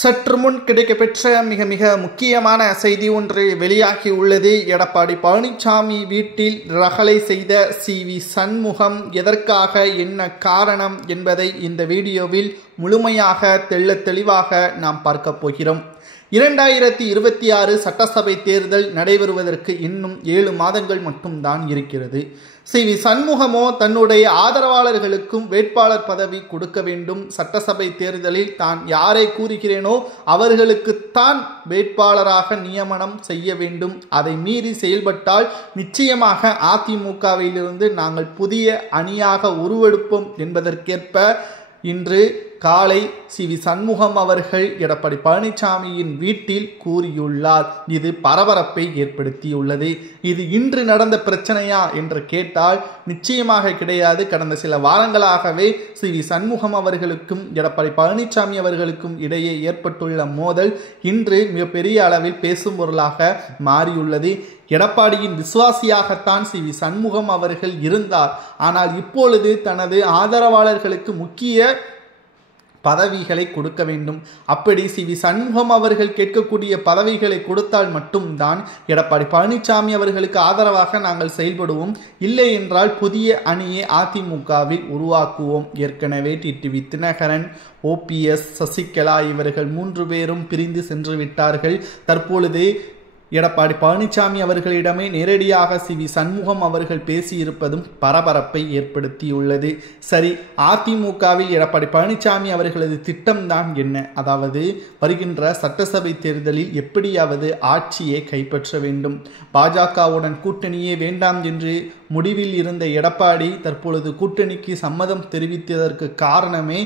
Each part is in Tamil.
சற்று முன் கிடைக்கப்பெற்ற மிக முக்கியமான செய்தி ஒன்று வெளியாகி உள்ளது. எடப்பாடி பழனிசாமி வீட்டில் ரகளை செய்த சி.வி. சண்முகம் எதற்காக, என்ன காரணம் என்பதை இந்த வீடியோவில் முழுமையாக தெளிவாக நாம் பார்க்க போகிறோம். 2026 சட்டசபை தேர்தல் நடைபெறுவதற்கு இன்னும் 7 மாதங்கள் மட்டும்தான் இருக்கிறது. சி.வி. சண்முகமோ தன்னுடைய ஆதரவாளர்களுக்கும் வேட்பாளர் பதவி கொடுக்க வேண்டும், சட்டசபை தேர்தலில் தான் யாரை கூறுகிறேனோ அவர்களுக்குத்தான் வேட்பாளராக நியமனம் செய்ய வேண்டும், அதை மீறி செயல்பட்டால் நிச்சயமாக அதிமுகவிலிருந்து நாங்கள் புதிய அணியாக உருவெடுப்போம் என்பதற்கேற்ப இன்று காலை சி.வி. சண்முகம் அவர்கள் எடப்பாடி பழனிசாமியின் வீட்டில் கூறியுள்ளார். இது பரபரப்பை ஏற்படுத்தியுள்ளது. இது இன்று நடந்த பிரச்சனையா என்று கேட்டால் நிச்சயமாக கிடையாது. கடந்த சில வாரங்களாகவே சி.வி. சண்முகம் அவர்களுக்கும் எடப்பாடி பழனிசாமி அவர்களுக்கும் இடையே ஏற்பட்டுள்ள மோதல் இன்று மிகப்பெரிய அளவில் பேசும் பொருளாக மாறியுள்ளது. எடப்பாடியின் விசுவாசியாகத்தான் சி.வி. சண்முகம் அவர்கள் இருந்தார். ஆனால் இப்பொழுது தனது ஆதரவாளர்களுக்கு முக்கிய பதவிகளை கொடுக்க வேண்டும். அப்படி சி.வி. சண்முகம் அவர்கள் கேட்கக்கூடிய பதவிகளை கொடுத்தால் மட்டும்தான் எடப்பாடி பழனிசாமி அவர்களுக்கு ஆதரவாக நாங்கள் செயல்படுவோம், இல்லை என்றால் புதிய அணியை அதிமுகவில் உருவாக்குவோம். ஏற்கனவே டிடிவி தினகரன், ஓபிஎஸ், சசிகலா இவர்கள் 3 பேரும் பிரிந்து சென்று விட்டார்கள். தற்பொழுது எடப்பாடி பழனிசாமி அவர்களிடமே நேரடியாக சி.வி. சண்முகம் அவர்கள் பேசியிருப்பதும் பரபரப்பை ஏற்படுத்தியுள்ளது. சரி, அதிமுகவில் எடப்பாடி பழனிசாமி அவர்களது திட்டம்தான் என்ன? அதாவது வருகின்ற சட்டசபை தேர்தலில் எப்படியாவது ஆட்சியை கைப்பற்ற வேண்டும், பாஜகவுடன் கூட்டணியே வேண்டாம் என்று முடிவில் இருந்த எடப்பாடி தற்பொழுது கூட்டணிக்கு சம்மதம் தெரிவித்ததற்கு காரணமே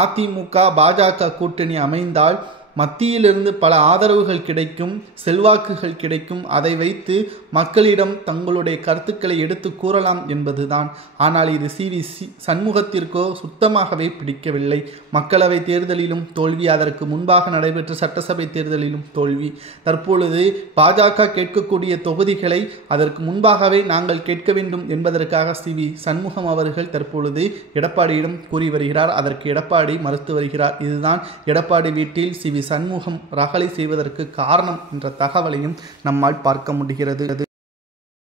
அதிமுக பாஜக கூட்டணி அமைந்தால் மத்தியிலிருந்து பல ஆதரவுகள் கிடைக்கும், செல்வாக்குகள் கிடைக்கும், அதை வைத்து மக்களிடம் தங்களுடைய கருத்துக்களை எடுத்து கூறலாம் என்பதுதான். ஆனால் இது சி.வி. சண்முகத்திற்கோ சுத்தமாகவே பிடிக்கவில்லை. மக்களவை தேர்தலிலும் தோல்வி, அதற்கு முன்பாக நடைபெற்ற சட்டசபை தேர்தலிலும் தோல்வி. தற்பொழுது பாஜக கேட்கக்கூடிய தொகுதிகளை அதற்கு முன்பாகவே நாங்கள் கேட்க வேண்டும் என்பதற்காக சி.வி. சண்முகம் அவர்கள் தற்பொழுது எடப்பாடியிடம் கூறி வருகிறார். அதற்கு எடப்பாடி மறுத்து வருகிறார். இதுதான் எடப்பாடி வீட்டில் சி.வி. சண்முகம் ரகளை செய்வதற்கு காரணம் என்ற தகவலையும் நம்மால் பார்க்க முடிகிறது.